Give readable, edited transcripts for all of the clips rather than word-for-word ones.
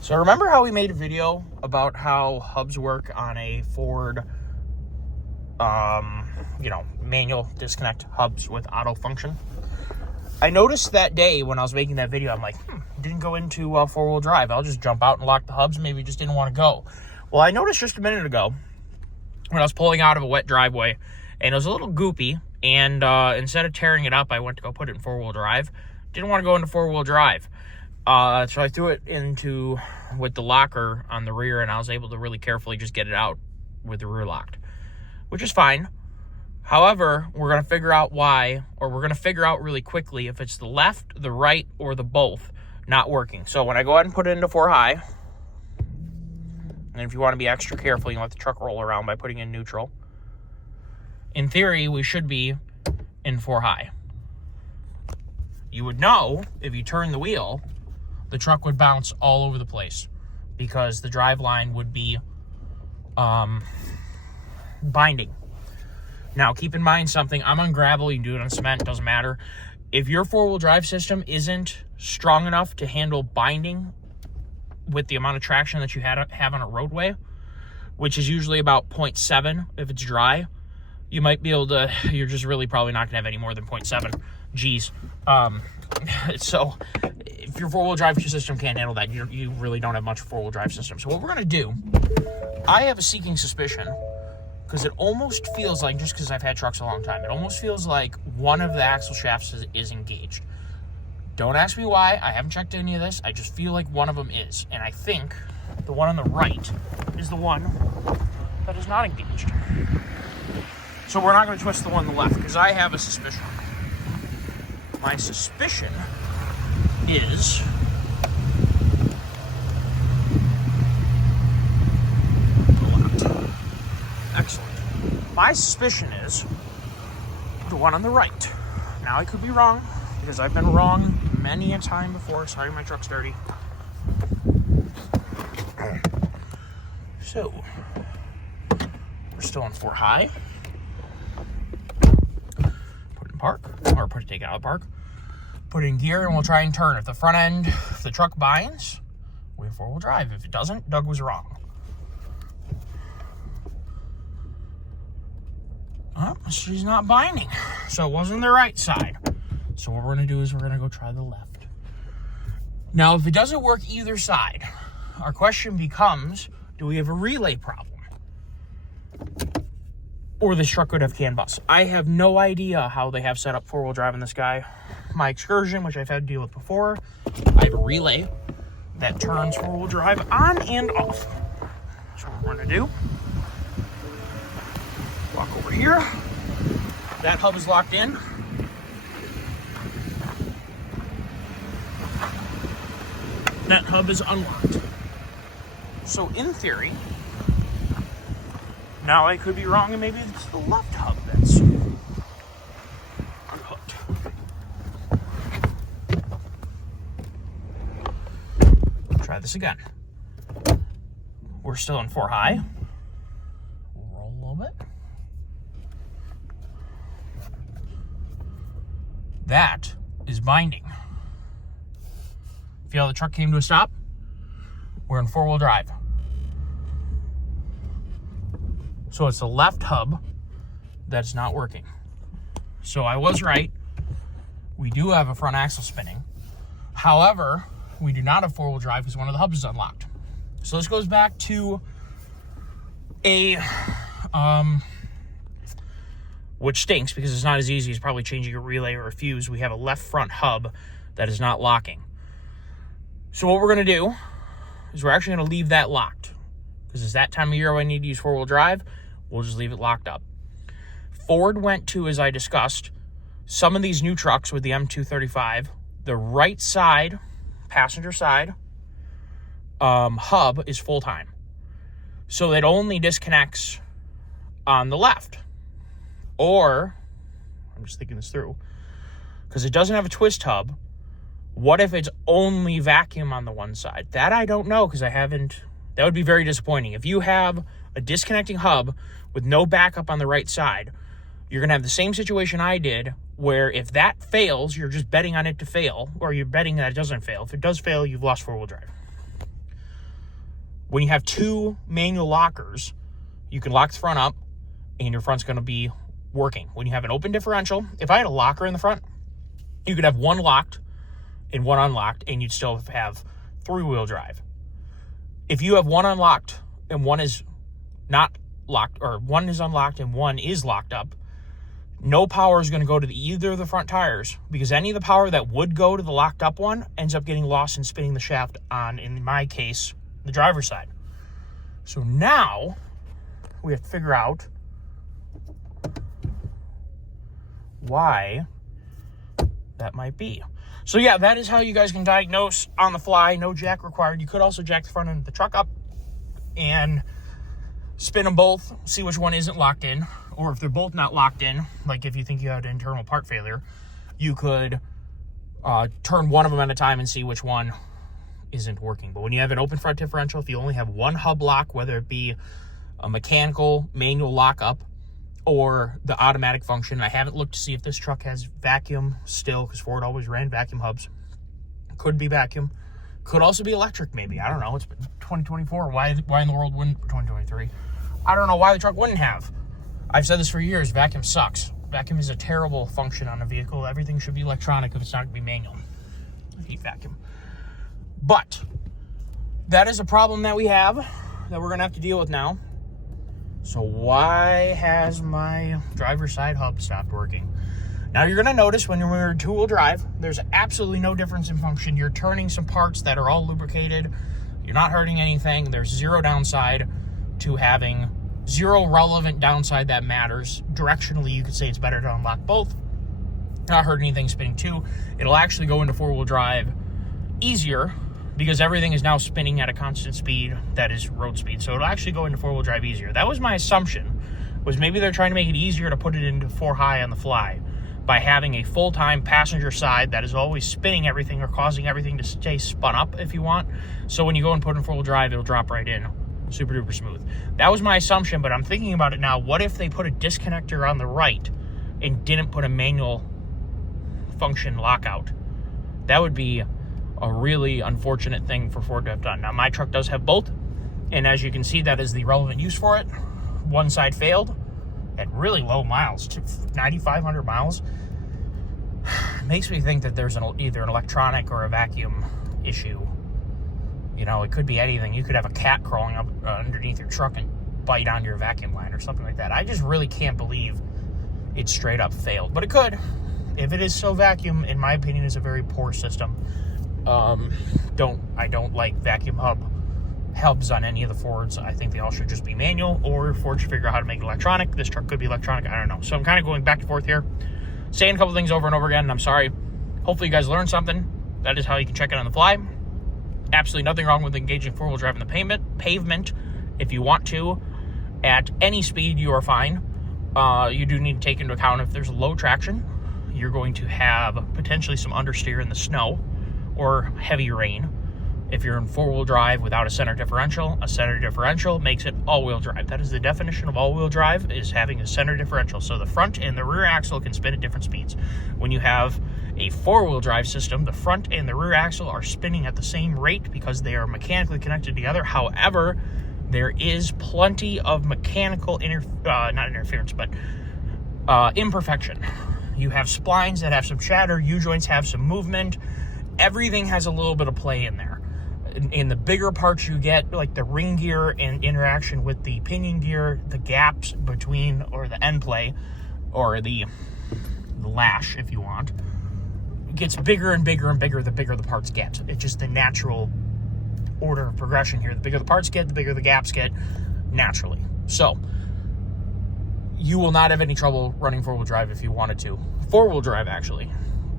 So remember how we made a video about how hubs work on a Ford, manual disconnect hubs with auto function? I noticed that day when I was making that video, I'm like, didn't go into four-wheel drive. I'll just jump out and lock the hubs. Maybe just didn't want to go. Well, I noticed just a minute ago when I was pulling out of a wet driveway, and it was a little goopy, and instead of tearing it up, I went to go put it in four-wheel drive. Didn't want to go into four-wheel drive. So I threw it into with the locker on the rear, and I was able to really carefully just get it out with the rear locked, which is fine. However, we're going to figure out why, or we're going to figure out really quickly if it's the left, the right, or the both not working. So when I go ahead and put it into 4 high, and if you want to be extra careful, you can let the truck roll around by putting in neutral. In theory, we should be in 4 high. You would know if you turn the wheel, the truck would bounce all over the place because the drive line would be binding. Now, keep in mind something. I'm on gravel. You can do it on cement. It doesn't matter. If your four-wheel drive system isn't strong enough to handle binding with the amount of traction that you have on a roadway, which is usually about 0.7 if it's dry, you might be able to, you're just really probably not going to have any more than 0.7 G's. So if your four-wheel drive system can't handle that, you really don't have much four-wheel drive system. So what we're going to do, I have a seeking suspicion, because it almost feels like, just because I've had trucks a long time, it almost feels like one of the axle shafts is engaged. Don't ask me why. I haven't checked any of this. I just feel like one of them is. And I think the one on the right is the one that is not engaged. So we're not going to twist the one on the left, because I have a suspicion. My suspicion is excellent. My suspicion is the one on the right. Now, I could be wrong, because I've been wrong many a time before. Sorry, my truck's dirty. So, we're still in 4 high. Put it in park, or take it out of park. Put it in gear, and we'll try and turn. If the front end, if the truck binds, we have 4-wheel drive. If it doesn't, Doug was wrong. Oh, she's not binding, so it wasn't the right side. So what we're going to do is we're going to go try the left. Now, if it doesn't work either side, our question becomes, do we have a relay problem? Or this truck could have CAN bus. I have no idea how they have set up 4-wheel drive in this guy. My Excursion, which I've had to deal with before, I have a relay that turns 4-wheel drive on and off. So what we're going to do, walk over here. That hub is locked in. That hub is unlocked. So in theory, now I could be wrong, and maybe it's the left hub that's unhooked. Try this again. We're still in 4 high. We'll roll a little bit. That is binding. Feel how the truck came to a stop? We're in 4-wheel drive. So it's the left hub that's not working. So I was right. We do have a front axle spinning. However, we do not have 4-wheel drive because one of the hubs is unlocked. So this goes back to a, which stinks because it's not as easy as probably changing a relay or a fuse. We have a left front hub that is not locking. So what we're going to do is we're actually going to leave that locked, because it's that time of year when I need to use 4-wheel drive. We'll just leave it locked up. Ford went to, as I discussed, some of these new trucks with the M235, the right side, passenger side, hub is full-time. So it only disconnects on the left. Or, I'm just thinking this through, because it doesn't have a twist hub, what if it's only vacuum on the one side? That I don't know, because I haven't. That would be very disappointing. If you have a disconnecting hub with no backup on the right side, you're going to have the same situation I did, where if that fails, you're just betting on it to fail, or you're betting that it doesn't fail. If it does fail, you've lost 4-wheel drive. When you have two manual lockers, you can lock the front up and your front's going to be working. When you have an open differential, if I had a locker in the front, you could have one locked and one unlocked, and you'd still have three-wheel drive. If you have one unlocked and one is not locked, or one is unlocked and one is locked up, no power is going to go to either of the front tires, because any of the power that would go to the locked up one ends up getting lost and spinning the shaft on, in my case, the driver's side. So now we have to figure out why that might be. So yeah, that is how you guys can diagnose on the fly. No jack required. You could also jack the front end of the truck up and spin them both, see which one isn't locked in. Or if they're both not locked in, like if you think you had an internal part failure, you could turn one of them at a time and see which one isn't working. But when you have an open front differential, if you only have one hub lock, whether it be a mechanical manual lockup or the automatic function. I haven't looked to see if this truck has vacuum still, because Ford always ran vacuum hubs. Could be vacuum. Could also be electric, maybe. I don't know. It's been 2024. Why in the world wouldn't 2023? I don't know why the truck wouldn't have. I've said this for years. Vacuum sucks. Vacuum is a terrible function on a vehicle. Everything should be electronic if it's not going to be manual. Heat vacuum. But that is a problem that we have that we're going to have to deal with now. So why has my driver's side hub stopped working? Now you're going to notice when we're in two-wheel drive, there's absolutely no difference in function. You're turning some parts that are all lubricated. You're not hurting anything. There's zero downside to having, zero relevant downside that matters. Directionally, you could say it's better to unlock both. Not hurt anything spinning two. It'll actually go into four-wheel drive easier, because everything is now spinning at a constant speed that is road speed. So it'll actually go into four-wheel drive easier. That was my assumption, was maybe they're trying to make it easier to put it into 4-high on the fly by having a full-time passenger side that is always spinning everything or causing everything to stay spun up if you want. So when you go and put it in four-wheel drive, it'll drop right in super duper smooth. That was my assumption, but I'm thinking about it now. What if they put a disconnector on the right and didn't put a manual function lockout? That would be a really unfortunate thing for Ford to have done. Now, my truck does have both, and as you can see, that is the relevant use for it. One side failed at really low miles, 9,500 miles. Makes me think that there's either an electronic or a vacuum issue. You know, it could be anything. You could have a cat crawling up underneath your truck and bite onto your vacuum line or something like that. I just really can't believe it straight up failed, but it could. If it is so vacuum, in my opinion, is a very poor system. I don't like vacuum hubs on any of the Fords. I think they all should just be manual, or Ford should figure out how to make it electronic. This truck could be electronic. I don't know. So I'm kind of going back and forth here, saying a couple things over and over again, and I'm sorry. Hopefully you guys learned something. That is how you can check it on the fly. Absolutely nothing wrong with engaging four-wheel drive in the pavement. If you want to, at any speed, you are fine. You do need to take into account if there's low traction, you're going to have potentially some understeer in the snow or heavy rain. If you're in four-wheel drive without a center differential makes it all-wheel drive. That is the definition of all-wheel drive, is having a center differential. So the front and the rear axle can spin at different speeds. When you have a four-wheel drive system, the front and the rear axle are spinning at the same rate because they are mechanically connected together. However, there is plenty of mechanical imperfection. You have splines that have some chatter, U-joints have some movement. Everything has a little bit of play in there. In the bigger parts you get, like the ring gear and interaction with the pinion gear, the gaps between, or the end play, or the lash, if you want, gets bigger and bigger and bigger the bigger the parts get. It's just the natural order of progression here. The bigger the parts get, the bigger the gaps get, naturally. So you will not have any trouble running four-wheel drive if you wanted to. Four-wheel drive, actually,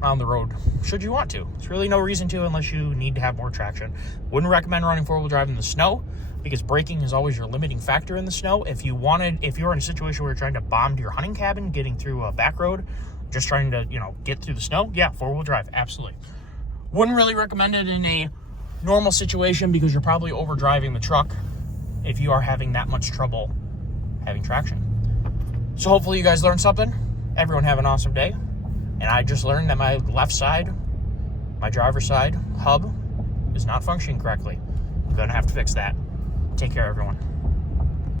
on the road, should you want to. There's really no reason to unless you need to have more traction. Wouldn't recommend running four-wheel drive in the snow, because braking is always your limiting factor in the snow. If you're in a situation where you're trying to bomb to your hunting cabin, getting through a back road, just trying to, get through the snow, yeah, four-wheel drive, absolutely. Wouldn't really recommend it in a normal situation, because you're probably overdriving the truck if you are having that much trouble having traction. So hopefully you guys learned something. Everyone have an awesome day. And I just learned that my left side, my driver's side hub, is not functioning correctly. I'm going to have to fix that. Take care, everyone.